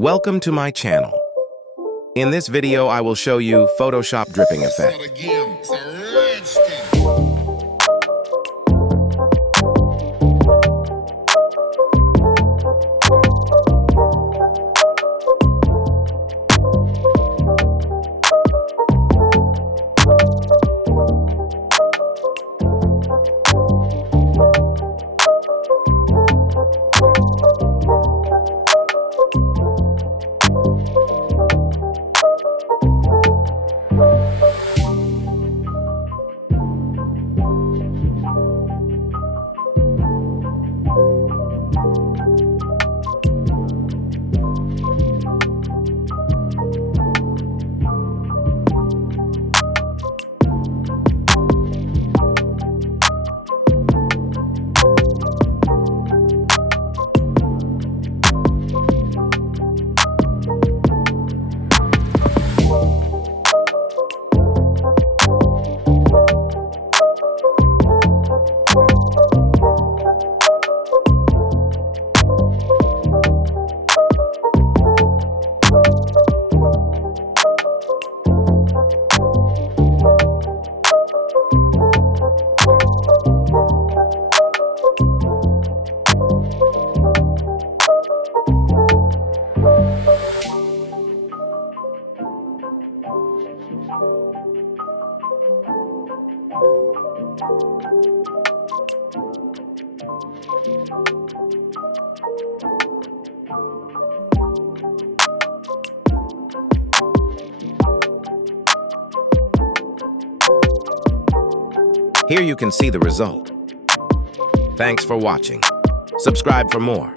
Welcome to my channel. In this video, I will show you Photoshop dripping effect. Here you can see the result. Thanks for watching. Subscribe for more.